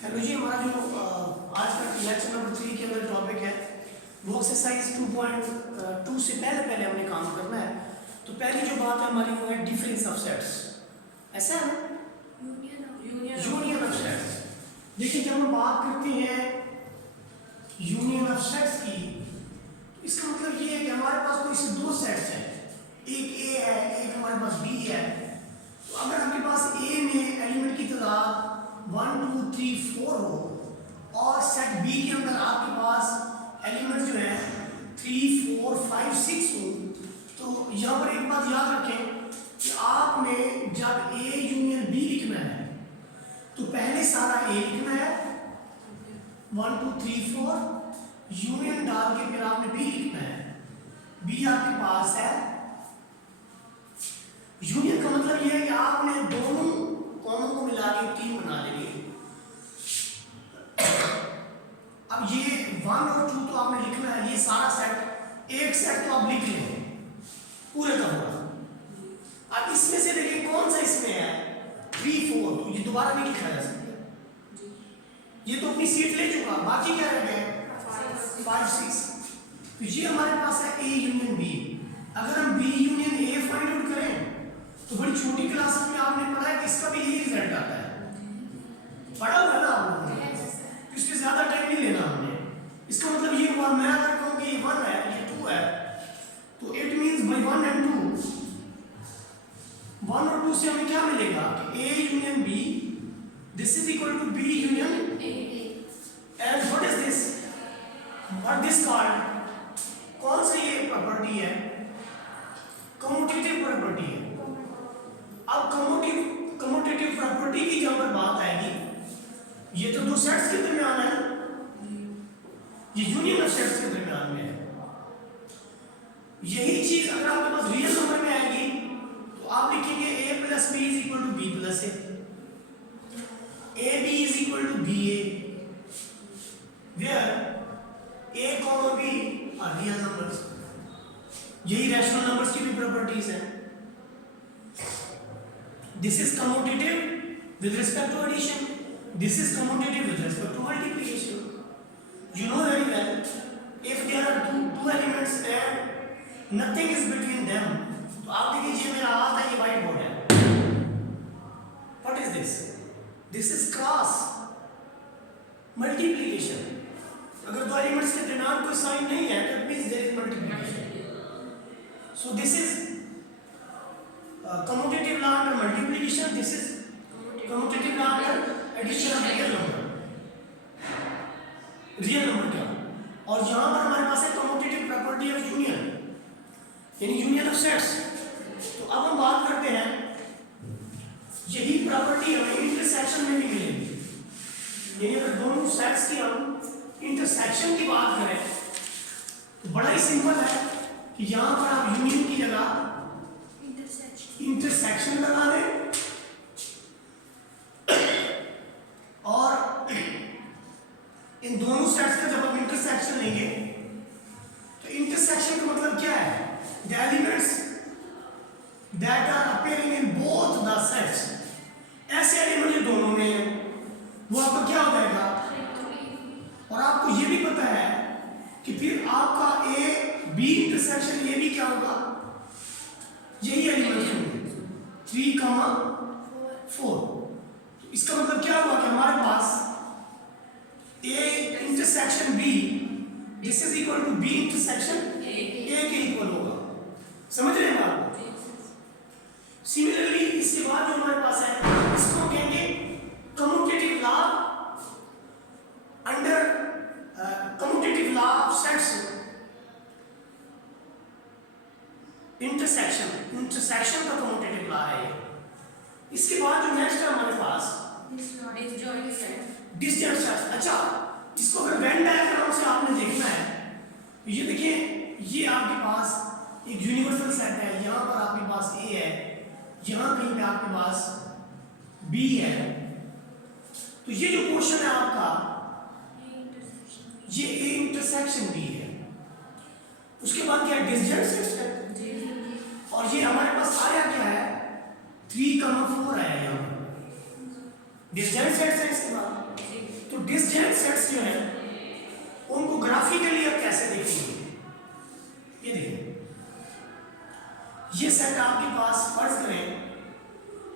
Hello जी, हमारा जो आज का लेक्चर नंबर 3 के अंदर टॉपिक है वो एक्सरसाइज 2.2 से पहले हमने काम करना है। तो पहली जो बात है हमारी वो है डिफरेंस ऑफ सेट्स। ऐसा है ना, यूनियन ऑफ सेट्स। देखिए, जब हम बात करते हैं यूनियन ऑफ सेट्स की, इसका मतलब ये है कि हमारे पास कोई से दो सेट्स हैं, एक ए है, एक हमारे पास बी है। तो अगर आपके पास ए में एलिमेंट की तादाद 1 2 3 4 हो और सेट बी के अंदर आपके पास एलिमेंट जो है 3 4 5 6 हो, तो यहाँ पर एक बात याद रखें कि आपने जब ए यूनियन बी लिखना है तो पहले सारा ए लिखना है 1 2 3 4, यूनियन डाल के फिर आपने बी लिखना है। बी आपके पास है, यूनियन का मतलब यह है कि आपने दोनों कॉमन को मिला के टीम बना लेनी है। अब ये 1 और 2 तो आपने लिखना है, ये सारा सेट, एक सेट तो आप लिख लें पूरे का पूरा। अब इसमें से देखिए कौन सा इसमें है 3 4, तो ये दोबारा नहीं लिखा जा सकता, ये तो अपनी सीट ले चुका। बाकी क्या रह गए 5 6। तो ये हमारे पास है ए यूनियन बी। अगर हम B union A find out करें तो बड़ी छोटी क्लास में आपने पढ़ा है कि इसका भी यही रिजल्ट आता है। पढ़ा हुआ है ना आप लोगों ने, इसके ज्यादा टाइम नहीं लेना हमने। इसका मतलब ये हुआ, मैं अगर कहूं कि ये 1 है, ये 2 है, तो इट मींस बाय 1 एंड 2, 1 और 2 से हमें क्या मिलेगा कि A union B, this is equal to B union A. And what is this, what this called, कौन सी ये प्रॉपर्टी है, कम्यूटेटिव प्रॉपर्टी है। अब कम्यूटेटिव प्रॉपर्टी की जब पर बात आएगी, ये तो दो सेट्स के दरमियान है, ये यूनियन ऑफ सेट्स के दरमियान में है। यही चीज अगर आपके पास रियल नंबर में आएगी तो आप लिखेंगे a plus B is equal to B plus A B is equal to B A, where a comma b are real numbers. यही रैशनल नंबर्स की भी प्रॉपर्टीज है। This is commutative with respect to addition. This is commutative with respect to multiplication. You know very well, if there are two elements and nothing is between them, तो आप देखिए ये मेरा हाथ है, ये white board है। What is this? This is cross multiplication. अगर दो एलिमेंट्स के दरमियान कोई साइन नहीं है तो it means there is multiplication. So this is commutative law under multiplication, this is commutative law under addition of real number, real number क्या, और यहाँ पर हमारे पास है commutative property of union, यानी union of sets। तो अब हम बात करते हैं, यही प्रॉपर्टी हमें इंटरसेक्शन में भी मिलेगी। यानी अगर दोनों सेट्स की हम इंटरसेक्शन की बात करें तो बड़ा ही सिंपल है कि यहाँ पर आप यूनियन की जगह इंटरसेक्शन लगा दें, और इन दोनों सेट्स का जब हम इंटरसेक्शन लेंगे तो इंटरसेक्शन का मतलब क्या है, the elements that are appearing in both the sets, ऐसे एलिमेंट जो दोनों में हैं वो आपका क्या हो जाएगा। और आपको ये भी पता है कि फिर आपका ए बी इंटरसेक्शन ये भी क्या होगा, यही एलिमेंट्स होंगे 3 4। तो इसका मतलब क्या हुआ कि हमारे पास A intersection B, this is equal to B intersection A के इक्वल होगा। समझ रहे हैं आप? सिमिलरली इसके बाद जो हमारे पास है इसको कहेंगे commutative law under commutative law of sets intersection का कम्यूटेटिव लॉ है ये। इसके बाद जो नेक्स्ट है हमारे पास डिसजॉइंट सेट्स। अच्छा, इसको अगर वेन डायग्राम से आपने देखना है, ये देखिए, ये आपके पास एक यूनिवर्सल सेट है, यहाँ पर आपके पास ए है, यहाँ कहीं पे आपके पास बी है। तो ये जो क्वेश्चन है आपका, ये ए इंटरसेक्शन बी है। उसके बाद क्या है, डिसजॉइंट सेट्स है, और ये हमारे पास आया क्या है 3 4 आया यहाँ। डिसजॉइंट सेट्स हैं इसके बाद। तो डिसजॉइंट सेट्स जो है उनको ग्राफिकली अब कैसे देखेंगे, ये देखिए, ये सेट आपके पास, फर्ज करें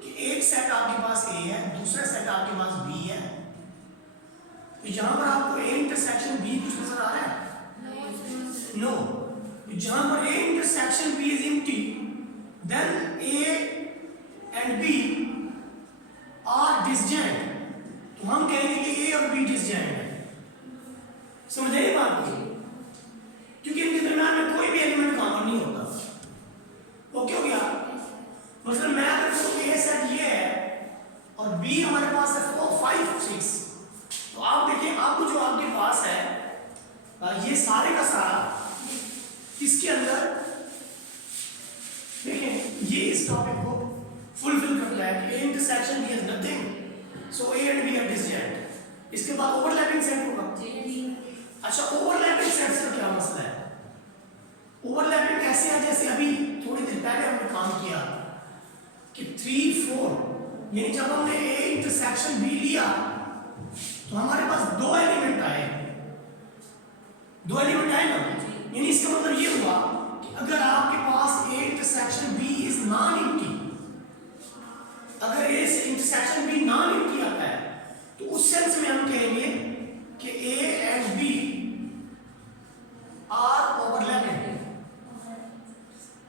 कि एक सेट आपके पास ए है, दूसरा सेट आपके पास बी है। तो यहां पर आपको ए इंटरसेक्शन बी कुछ नजर आ रहा है? नो। जहां पर A intersection B is empty, then A and B are disjoint. तो हम कहेंगे कि ए और बी डिसजॉइंट है। समझ आइए बात को? क्योंकि इनके दरम्यान में कोई भी एलिमेंट कॉमन नहीं होता। ओके हो गया? मतलब मैं अगर कहूं ए सेट ये है और बी हमारे पास है 4 5 6, तो आप देखिए अब जो आपके पास है ये सारे का सारा इसके अंदर देखें, ये इस टॉपिक को फुलफिल करता है कि A intersection B is nothing, so A and B are disjoint. इसके बाद ओवरलैपिंग सेट होगा। अच्छा, ओवरलैपिंग सेट्स का क्या मसला है? ओवरलैपिंग ऐसे है जैसे अभी थोड़ी देर पहले हमने काम किया कि 3 4, यानी जब हमने ए इंटरसेक्शन बी लिया तो हमारे पास दो एलिमेंट आए ना। यानी इसका मतलब ये हुआ कि अगर आपके पास A intersection B is non empty, अगर A intersection B non empty आता है तो उस सेंस में हम कहेंगे कि A and B are overlapping.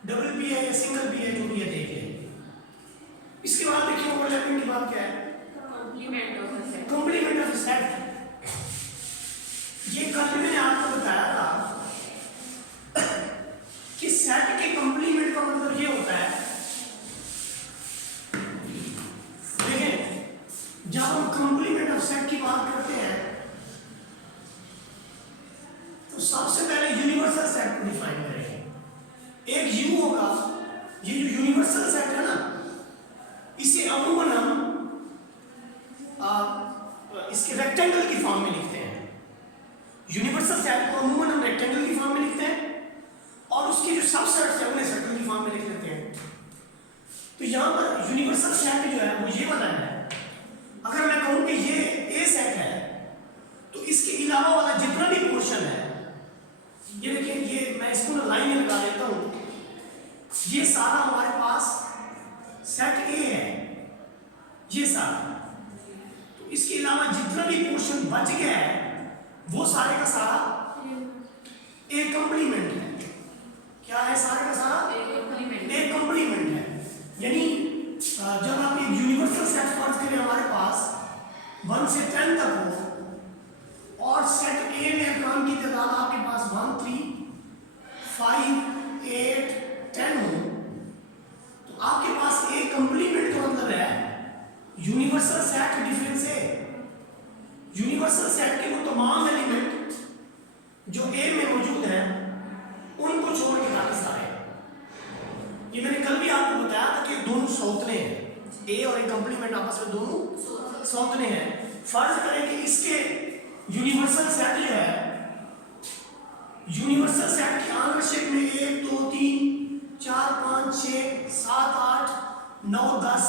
Double B है या सिंगल बी है, जो भी है देख ले। इसके बाद देखिए ओवरलैपिंग की बात क्या है? Complement of set. ये कल मैंने आपको बताया था कि सेट के कंप्लीमेंट का मतलब ये होता है, देखिए जब हम कंप्लीमेंट ऑफ सेट की बात करते हैं तो सबसे पहले यूनिवर्सल सेट को डिफाइन करेंगे। एक यू होगा, ये जो यूनिवर्सल सेट है ना, इसे अमूमन हम इसके रेक्टेंगल की फॉर्म में लिखते हैं। यूनिवर्सल सेट को अमूमन हम रेक्टेंगल की फॉर्म में लिखते हैं और उसके जो सबसेट्स हैं उन्हें सर्कल की फॉर्म में लिख लेते हैं। तो यहाँ पर यूनिवर्सल सेट जो है वो ये वाला है। अगर मैं कहूँ कि ये ए सेट है तो इसके अलावा वाला जितना भी पोर्शन है, ये देखिए, ये मैं इसको ना लाइन में लगा देता हूँ, ये सारा हमारे पास सेट ए है, ये सारा। तो इसके अलावा जितना भी पोर्शन बच गया है वो सारे का सारा ए कंप्लीमेंट है। क्या है? सारे का सारा ए कंप्लीमेंट है। यानी जब आप एक यूनिवर्सल सेट फर्ज करें हमारे पास 1 से 10 तक हो और सेट ए में अरकान की तादाद आपके पास 1 3 5 8 10 हो, तो आपके पास ए कंप्लीमेंट का मतलब है यूनिवर्सल सेट डिफरेंस ए। यूनिवर्सल सेट के वो तमाम एलिमेंट जो ए में मौजूद हैं उनको छोड़ के बाकी सारे। ये मैंने कल भी आपको बताया था कि दोनों सौतने हैं, ए और ए कंप्लीमेंट आपस में दोनों सौतने हैं। फर्ज करें कि इसके यूनिवर्सल सेट जो है, यूनिवर्सल सेट की आंशिक में 1 2 3 4 5 6 7 8 9 10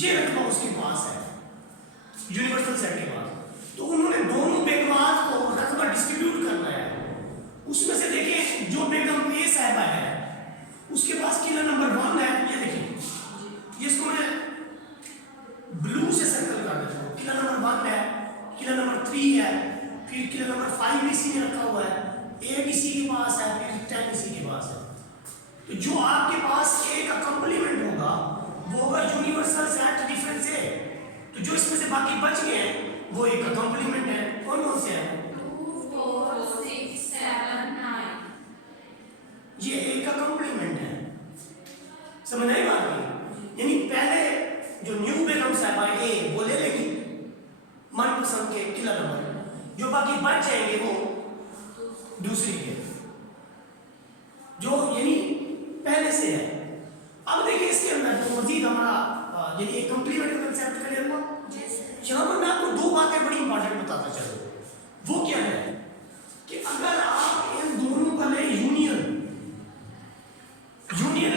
ये रकबा उसके पास है यूनिवर्सल सेट के पास। तो उन्होंने दोनों बेगमात को रकबा डिस्ट्रीब्यूट करना है। उसमें से देखिए जो बेगम ए साहिबा है उसके पास किला नंबर 1 है, ये देखिए, इसको मैं ब्लू से सर्कल कर देता हूँ। किला नंबर 1 है, किला नंबर 3 है, फिर किला नंबर 5 भी इसी में रखा हुआ है, 8 इसी के पास है, फिर 10 इसी के पास है। तो जो आपके पास ए का कंप्लीमेंट होगा वो होगा यूनिवर्सल सेट डिफरेंस ए। तो जो इसमें से बाकी बच गए हैं वो ए का कंप्लीमेंट है। कौन कौन से है? 2 4 6 7 9, ये ए का कंप्लीमेंट है। समझ आई बात की? यानी पहले जो न्यू बेगम साहिबा ए वो ले लेगी मनपसंद के किला नंबर, जो बाकी बच जाएंगे वो दूसरी के, जो यानी पहले से है। अब देखिए इसके अंदर तो मजीद हमारा यानी एक कंप्लीमेंट का कंसेप्ट क्लियर हुआ। यहाँ पर मैं आपको दो बातें बड़ी इंपॉर्टेंट बताता चलूं। वो क्या है कि अगर आप इन दोनों का ले यूनियन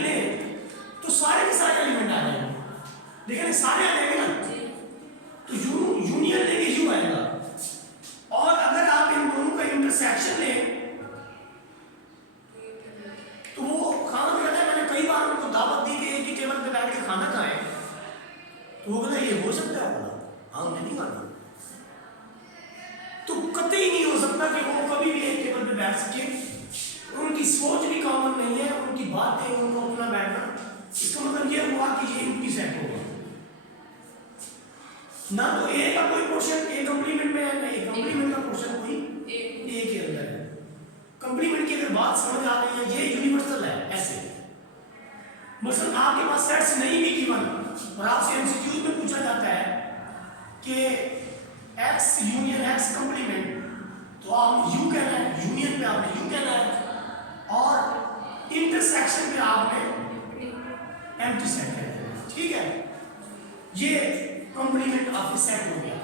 ले तो सारे के सारे एलिमेंट आ जाएंगे। देखिए सारे आ जाएंगे ना। सकता है वाला? हाँ नहीं माना। तो कतई नहीं हो सकता कि वो कभी भी एक टेबल पे बैठ सके, उनकी सोच भी कॉमन नहीं है, उनकी बातें, उनको अपना बैठना, इसका मतलब ये हुआ कि ये एम्प्टी सेट होगा। ना तो ए का कोई पोर्शन ए कंप्लीमेंट में है, ना ए कंप्लीमेंट का पोर्शन कोई ए के अंदर है। कंप्लीमेंट की अगर बात समझ आ रही है, ये यूनिवर्सल है। ऐसे मसलन आपके पास सेट्स नहीं भी गिवन और आपसे एमसीक्यूज में पूछा जाता है कि x यूनियन x कंप्लीमेंट, तो आप यू कहना है, यूनियन पे आपने यू कहना है, और इंटरसेक्शन पे आपने एम्प्टी सेट कहना है। ठीक है, ये कंप्लीमेंट आपके सेट हो गया।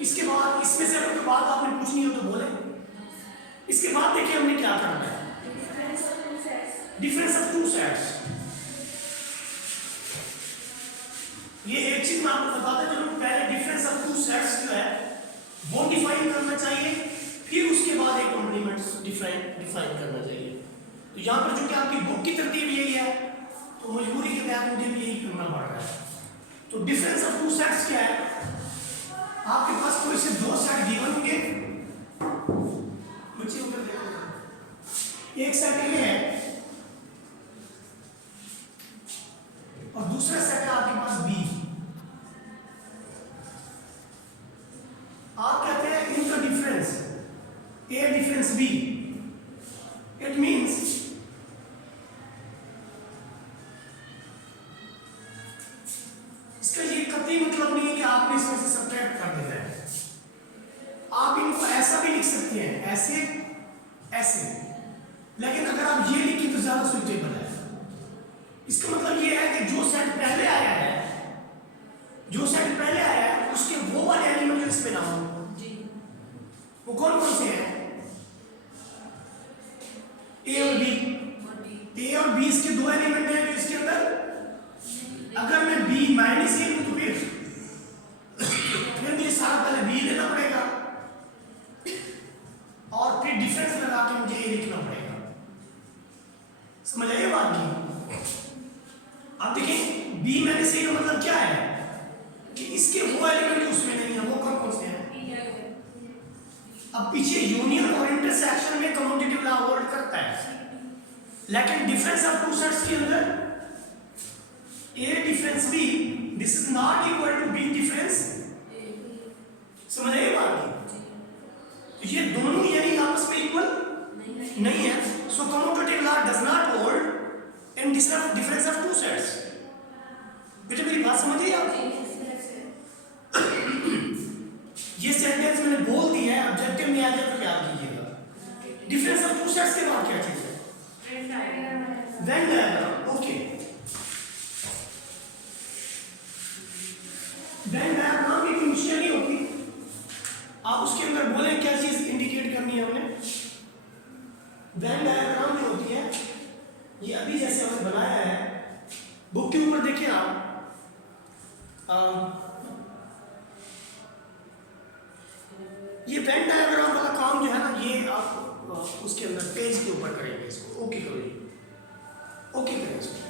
इसके बाद इसमें से अगर कोई बात आपने पूछनी हो तो बोले। इसके बाद देखिए हमने क्या करना है, डिफरेंस ऑफ टू सेट्स। ये एक चीज मैं आपको बताता चलूं, पहले डिफरेंस ऑफ टू सेट्स जो है वो डिफाइन करना चाहिए, फिर उसके बाद एक कॉम्प्लीमेंट्स डिफाइन करना चाहिए। तो यहाँ पर जो कि आपकी बुक की तरतीब यही है, तो मजबूरी के तहत मुझे भी यही करना पड़ रहा है। तो डिफरेंस ऑफ टू सेट्स क्या है, आपके पास कोई से दो सेट गिवन होंगे, बच्चे उधर देखो, एक सेट ये है और दूसरा सेट है आपके पास बी। आप कहते हैं इनका difference A difference B, it means इसका ये कतई मतलब नहीं है कि आपने इसमें से सब्ट्रैक्ट कर देना है। आप इनको ऐसा भी लिख सकते हैं, ऐसे ऐसे, लेकिन अगर आप ये लिखें तो ज्यादा सुटेबल है। इसका मतलब ये है कि जो सेट पहले आया है, जो सेट पहले आया है उसके वो वाले एलिमेंट जो इसमें ना हो, वो कौन कौन से हैं? ए और बी। ए और बी इसके दो एलिमेंट हैं जो इसके अंदर, अगर मैं बी माइनस ए लूं तो फिर मुझे सारा पहले बी लेना पड़ेगा और फिर डिफरेंस लगा के मुझे ए लिखना पड़ेगा। समझ आइए बात की? अब देखिए बी माइनस ए का मतलब क्या है कि इसके वो एलिमेंट उसमें नहीं है, वो कौन कौन से हैं? अब पीछे यूनियन और इंटरसेक्शन में कम्यूटेटिव लॉ होल्ड करता है, लेकिन डिफरेंस ऑफ टू सेट्स के अंदर A difference B, this is not equal to B difference. समझ आइए बात की? तो ये दोनों यानी आपस में इक्वल नहीं है, so commutative law does not hold in difference of two sets. बेटा मेरी बात समझिए आप? ये सेंटेंस मैंने बोल दिया है, ऑब्जेक्टिव में आ जाए तो याद कीजिएगा। डिफरेंस ऑफ टू सेट्स के बाद क्या चीज है? Venn diagram. Okay, Venn diagram की कोई मुश्किल नहीं होती, आप उसके अंदर बोले क्या चीज इंडिकेट करनी है हमने। वेन डायग्राम जो होती है, ये अभी जैसे हमने बनाया है, बुक के ऊपर देखिए आप, ये वेन डायग्राम वाला काम जो है ना, ये आप उसके अंदर पेज के ऊपर करेंगे इसको। ओके करो, ओके करें इसको।